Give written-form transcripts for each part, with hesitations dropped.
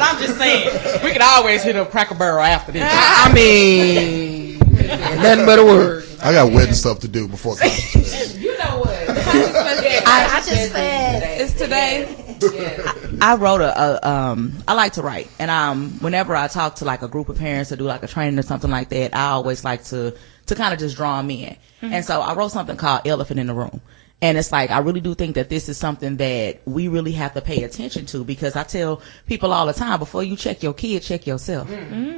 but I'm just saying we could always hit a Cracker Barrel after this. I mean, nothing but a word. I got wedding stuff to do before college. You know what? I just said It's today. I wrote I like to write, and whenever I talk to like a group of parents or do like a training or something like that, I always like to kind of just draw them in. And so I wrote something called Elephant in the Room. And it's like, I really do think that this is something that we really have to pay attention to, because I tell people all the time, before you check your kid, check yourself.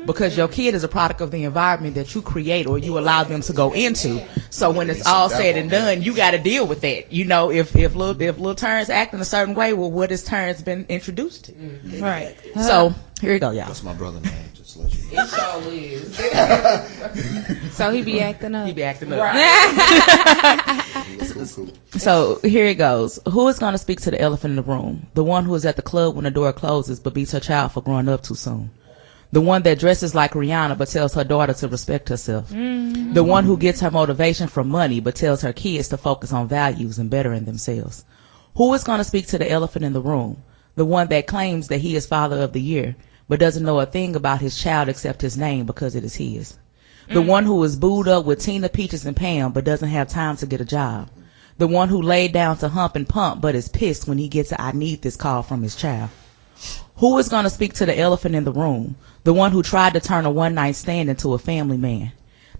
Because your kid is a product of the environment that you create or you allow them to go into. So when it's all said and done, you got to deal with that. You know, if little Terrence acting a certain way, well, what has Terrence been introduced to? Right. So here you go, y'all. That's my brother name. Just to let you know. It sure is. So he be acting up. He be acting up. Right. Cool. So here it goes. Who is going to speak to the elephant in the room? The one who is at the club when the door closes but beats her child for growing up too soon. The one that dresses like Rihanna but tells her daughter to respect herself. The one who gets her motivation from money but tells her kids to focus on values and bettering themselves. Who is going to speak to the elephant in the room? The one that claims that he is father of the year but doesn't know a thing about his child except his name because it is his. The one who is booed up with Tina, Peaches, and Pam but doesn't have time to get a job. The one who laid down to hump and pump but is pissed when he gets a "I need this" call from his child. Who is going to speak to the elephant in the room? The one who tried to turn a one-night stand into a family man.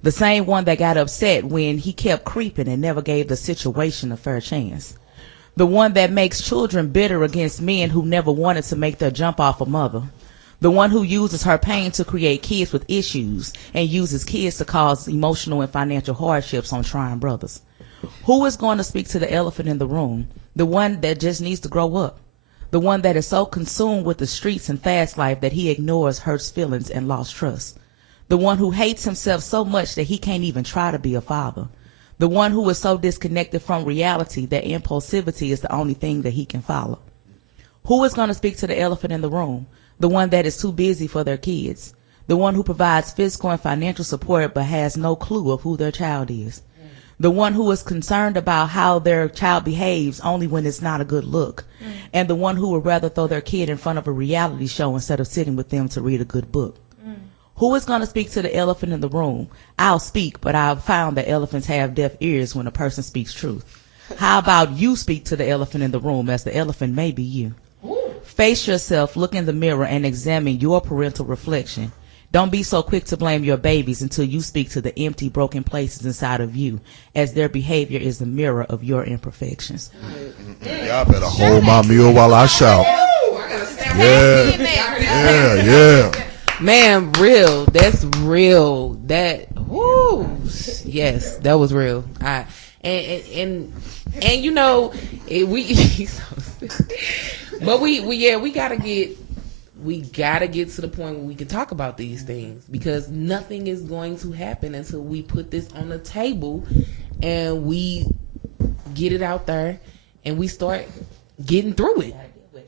The same one that got upset when he kept creeping and never gave the situation a fair chance. The one that makes children bitter against men who never wanted to make their jump off a mother. The one who uses her pain to create kids with issues and uses kids to cause emotional and financial hardships on trying brothers. Who is going to speak to the elephant in the room? The one that just needs to grow up. The one that is so consumed with the streets and fast life that he ignores hurts feelings and lost trust. The one who hates himself so much that he can't even try to be a father. The one who is so disconnected from reality that impulsivity is the only thing that he can follow. Who is going to speak to the elephant in the room? The one that is too busy for their kids. The one who provides physical and financial support but has no clue of who their child is. The one who is concerned about how their child behaves only when it's not a good look. And the one who would rather throw their kid in front of a reality show instead of sitting with them to read a good book. Who is going to speak to the elephant in the room? I'll speak, but I've found that elephants have deaf ears when a person speaks truth. How about you speak to the elephant in the room, as the elephant may be you? Face yourself, look in the mirror, and examine your parental reflection. Don't be so quick to blame your babies until you speak to the empty, broken places inside of you, as their behavior is the mirror of your imperfections. Y'all better hold my mule while I shout. Yeah. Man, real. That's real. Whoo. Yes, that was real. And you know, but we gotta get to the point where we can talk about these things, because nothing is going to happen until we put this on the table and we get it out there and we start getting through it.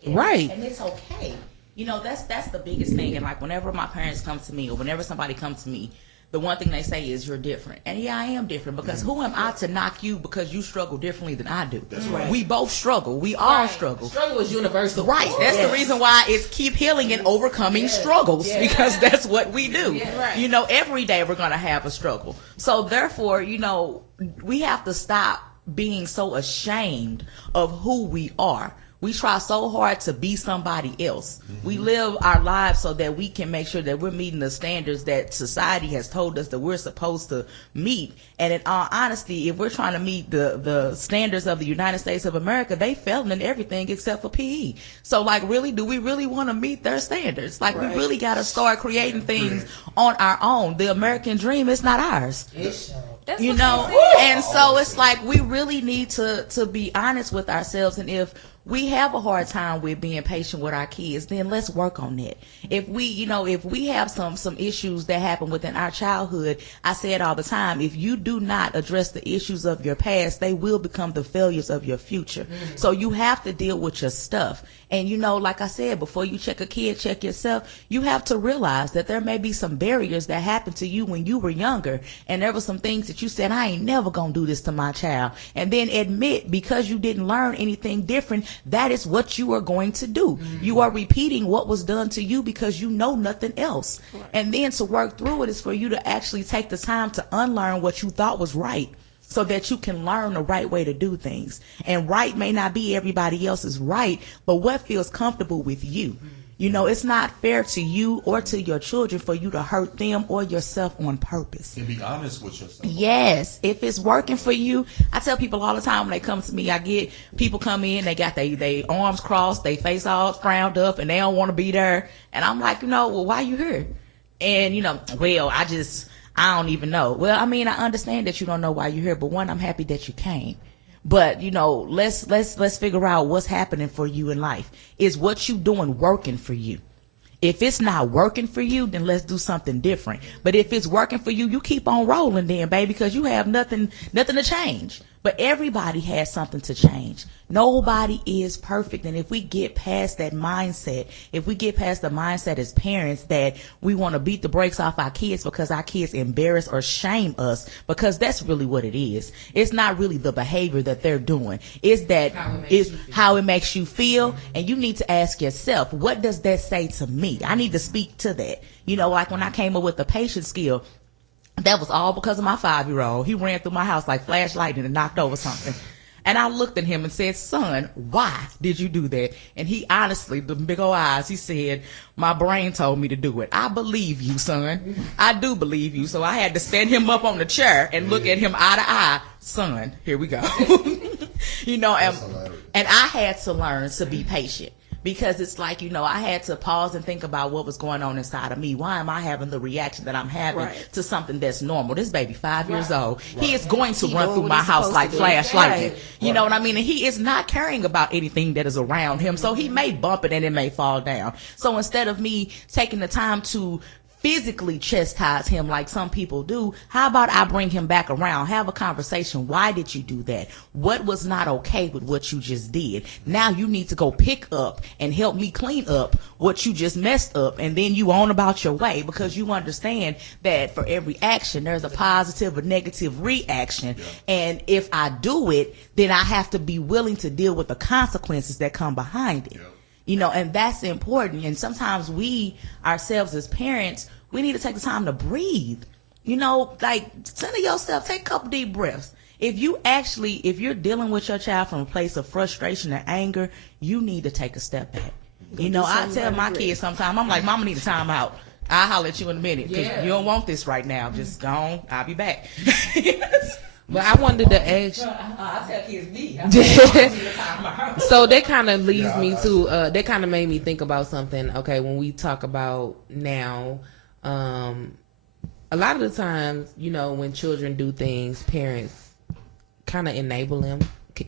Right. And it's okay. You know, that's the biggest thing. And like whenever my parents come to me or whenever somebody comes to me, the one thing they say is, you're different. And yeah, I am different, because who am I to knock you because you struggle differently than I do? That's right. We both struggle. We all struggle. Struggle is universal. Right. That's the reason why it's keep healing and overcoming struggles, because that's what we do. Right. You know, every day we're going to have a struggle. So therefore, you know, we have to stop being so ashamed of who we are. We try so hard to be somebody else. We live our lives so that we can make sure that we're meeting the standards that society has told us that we're supposed to meet. And in all honesty, if we're trying to meet the standards of the United States of America, they failing in everything except for PE. So like, really, do we really want to meet their standards? Like, we really got to start creating things on our own. The American dream is not ours. You know, and so it's like, we really need to be honest with ourselves. And if we have a hard time with being patient with our kids, then let's work on that. If we have some issues that happen within our childhood, I say it all the time, if you do not address the issues of your past, they will become the failures of your future. So you have to deal with your stuff. And you know, like I said, before you check a kid, check yourself. You have to realize that there may be some barriers that happened to you when you were younger, and there were some things that you said, I ain't never gonna do this to my child. And then admit, because you didn't learn anything different, that is what you are going to do. You are repeating what was done to you because you know nothing else. And then to work through it is for you to actually take the time to unlearn what you thought was right, so that you can learn the right way to do things. And right may not be everybody else's right, but what feels comfortable with you. You know, it's not fair to you or to your children for you to hurt them or yourself on purpose. And be honest with yourself. Yes. If it's working for you, I tell people all the time when they come to me, I get people come in, they got they arms crossed, they face all frowned up, and they don't want to be there. And I'm like, well, why you here? And, well, I don't even know. Well, I mean, I understand that you don't know why you're here, but one, I'm happy that you came. But, let's figure out what's happening for you in life. Is what you doing working for you? If it's not working for you, then let's do something different. But if it's working for you, you keep on rolling then, baby, because you have nothing to change. But everybody has something to change. Nobody is perfect. And if we get past that mindset, if we get past the mindset as parents that we want to beat the brakes off our kids because our kids embarrass or shame us, because that's really what it is. It's not really the behavior that they're doing. It's that how it makes you feel. And you need to ask yourself, what does that say to me? I need to speak to that. Like when I came up with the patience skill, that was all because of my 5-year-old. He ran through my house like flash lightning and knocked over something. And I looked at him and said, son, why did you do that? And he honestly, the big old eyes, he said, my brain told me to do it. I believe you, son. I do believe you. So I had to stand him up on the chair and look at him eye to eye. Son, here we go. And I had to learn to be patient. Because it's like, I had to pause and think about what was going on inside of me. Why am I having the reaction that I'm having to something that's normal? This baby, 5 years old, he is going to run through my house like flash lightning. You know what I mean? And he is not caring about anything that is around him. So he may bump it and it may fall down. So instead of me taking the time to physically chastise him like some people do, how about I bring him back around, have a conversation. Why did you do that? What was not okay with what you just did? Now you need to go pick up and help me clean up what you just messed up, and then you on about your way, because you understand that for every action there's a positive or negative reaction. And if I do it, then I have to be willing to deal with the consequences that come behind it. And that's important. And sometimes we ourselves as parents, we need to take the time to breathe. Like center yourself, take a couple deep breaths. If you're dealing with your child from a place of frustration and anger, you need to take a step back. I tell my kids sometimes, I'm like, Mama need a time out. I'll holler at you in a minute because you don't want this right now. Just go on. I'll be back. But I wanted to ask. I tell kids me. So that kind of leads me to. That kind of made me think about something. Okay, when we talk about now, a lot of the times, when children do things, parents kind of enable them.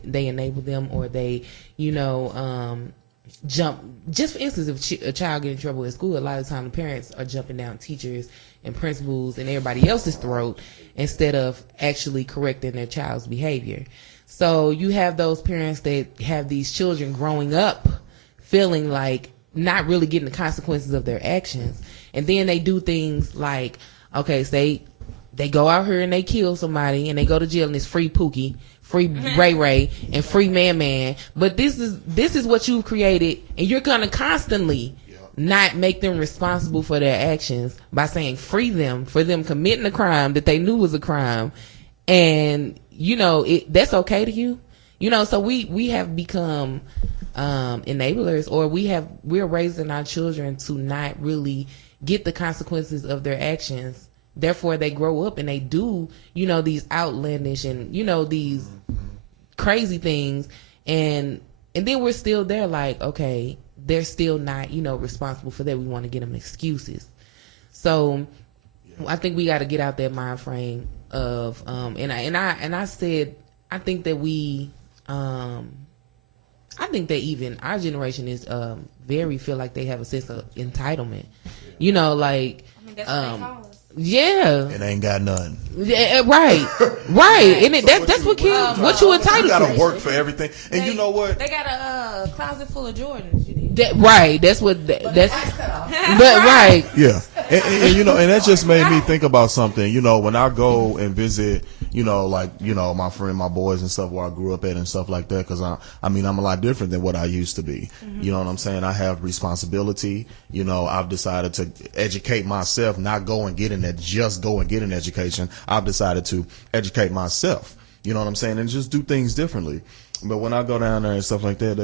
They enable them, or they, jump. Just for instance, if a child get in trouble at school, a lot of times the parents are jumping down teachers and principals and everybody else's throat instead of actually correcting their child's behavior. So you have those parents that have these children growing up feeling like not really getting the consequences of their actions. And then they do things like, okay, so they go out here and they kill somebody and they go to jail and it's free Pookie, free Ray Ray, and free Man Man. But this is what you've created, and you're going to constantly not make them responsible for their actions by saying free them for them committing a crime that they knew was a crime. And, that's okay to you. So we have become enablers, or we're raising our children to not really get the consequences of their actions. Therefore, they grow up and they do, these outlandish and, these crazy things. And then we're still there like, okay, they're still not, responsible for that. We want to get them excuses. So I think we got to get out that mind frame of, and I said, I think that even our generation is very feel like they have a sense of entitlement. That's what they call us. Yeah, it ain't got none. Yeah, right. And that's what kills. What you entitled to? You gotta to. work for everything, and you know what? They got a closet full of Jordans. Right. That's what. But right. Yeah, and and that just made me think about something. When I go and visit my friend, my boys and stuff where I grew up at and stuff like that. Cause I'm a lot different than what I used to be. You know what I'm saying? I have responsibility. I've decided to educate myself, not go and get an education. I've decided to educate myself. You know what I'm saying? And just do things differently. But when I go down there and stuff like that,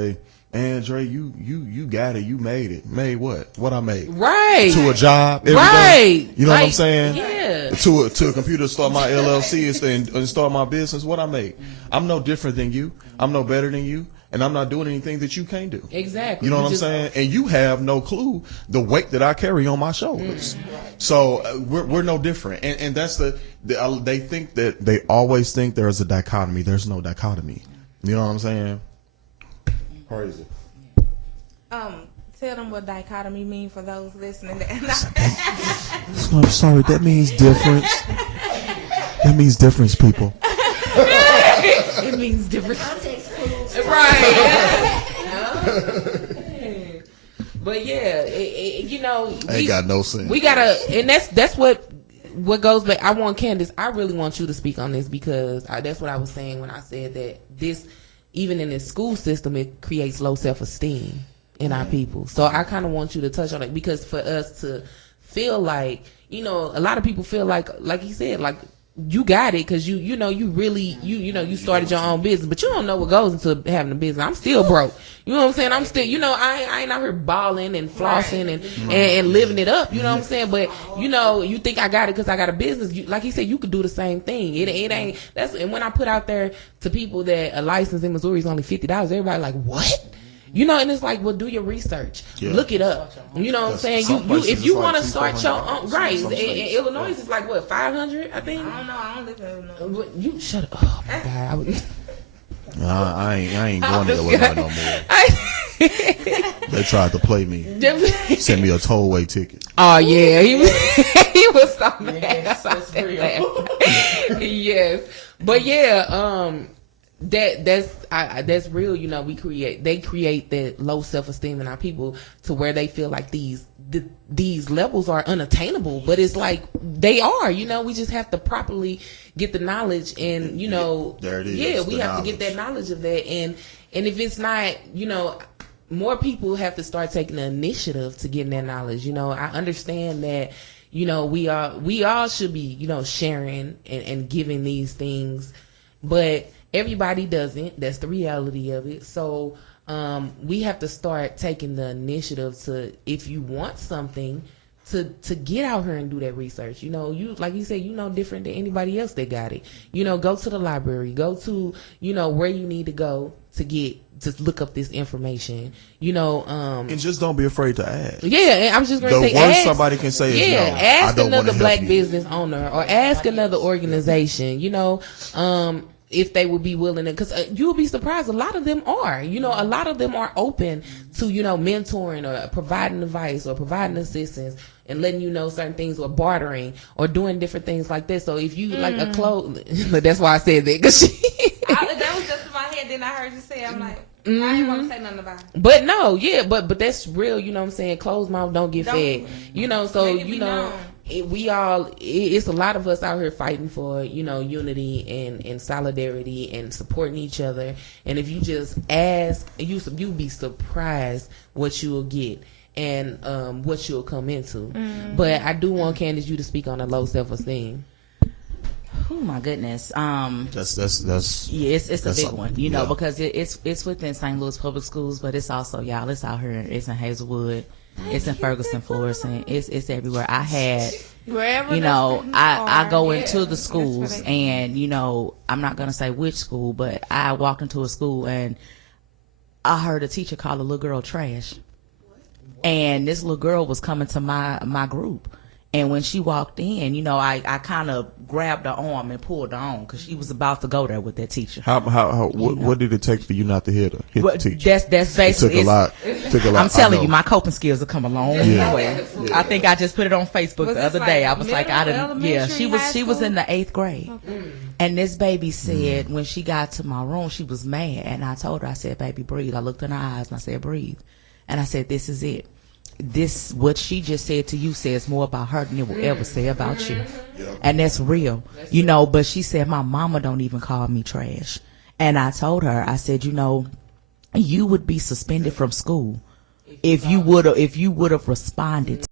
Dre, you got it. You made it. Made what? What I made? Right. To a job. Every Right. day. You know what I'm saying? Yeah. To a computer to start my LLC and start my business. What I made. I'm no different than you. I'm no better than you. And I'm not doing anything that you can't do. Exactly. You know what I'm saying? And you have no clue the weight that I carry on my shoulders. So we're no different. And that's they think that they always think there's a dichotomy. There's no dichotomy. You know what I'm saying? Crazy. Tell them what dichotomy mean for those listening. I'm sorry. That means difference. That means difference, people. It means different. Right. But yeah, Ain't got no sense. We gotta, and that's what goes back. I want Candice. I really want you to speak on this because that's what I was saying when I said that this, even in the school system, it creates low self-esteem in our people. So I kind of want you to touch on it because for us to feel like, a lot of people feel like he said, like you got it because you really you started your own business, but you don't know what goes into having a business. I'm still broke. You know what I'm saying? I'm still, I ain't out here balling and flossing and living it up. You know what I'm saying? But you think I got it because I got a business. Like he said, you could do the same thing. It ain't. And when I put out there to people that a license in Missouri is only $50, everybody like what? And it's like, well, do your research. Yeah. Look it up. You know what I'm saying? You if you want to start your own, right. In Illinois, it's like, what, 500, I think? I don't know. I don't live in Illinois. You shut up. Oh, my God. I ain't going to Illinois no more. They tried to play me. Send me a tollway ticket. Oh, yeah. He was so mad. Yes, that's real. Yes. But, yeah, that's real. They create that low self-esteem in our people to where they feel like these levels are unattainable, but it's like they are. We just have to properly get the knowledge, and there it is. Yeah, we have to get that knowledge of that, and if it's not, more people have to start taking the initiative to getting that knowledge. I understand that. We all should be sharing and giving these things, but everybody doesn't. That's the reality of it. So we have to start taking the initiative to, if you want something, to get out here and do that research. You like you said, different than anybody else that got it. Go to the library, go to where you need to go to look up this information. And just don't be afraid to ask. Yeah, and I'm just going to say, the worst somebody can say is no. Ask another black business owner or ask another organization. If they would be willing to, because you'll be surprised. A lot of them are, a lot of them are open to, mentoring or providing advice or providing assistance and letting you know certain things or bartering or doing different things like this. So if you like a clothes, that's why I said that. Cause that was just in my head. Then I heard you say, I'm like, I didn't want to say nothing about it. But no, yeah, but that's real. You know what I'm saying? Closed mouth don't get fed. So it's a lot of us out here fighting for unity and solidarity and supporting each other. And if you just ask, you'll be surprised what you'll get and what you'll come into. But I do want Candice, you to speak on a low self-esteem. Oh my goodness. That's yeah, it's a big one, because it's within St. Louis public schools, but it's also, y'all, it's out here. It's in Hazelwood. It's in Ferguson, Florissant. It's everywhere. I had, I go into the schools and, I'm not going to say which school, but I walked into a school and I heard a teacher call a little girl trash. And this little girl was coming to my group. And when she walked in, I kind of grabbed her arm and pulled her on because she was about to go there with that teacher. What did it take for you not to hit the teacher? That's basically it took a lot. I'm telling you, my coping skills have come a long way. I think I just put it on Facebook the other day. I was like, she was in the 8th grade. Okay. And this baby said when she got to my room, she was mad. And I told her, I said, baby, breathe. I looked in her eyes and I said, breathe. And I said, this is it. this what she just said to you says more about her than it will ever say about you. And that's real. You know, but she said my mama don't even call me trash. And I told her, I said, you know, you would be suspended from school if you would have responded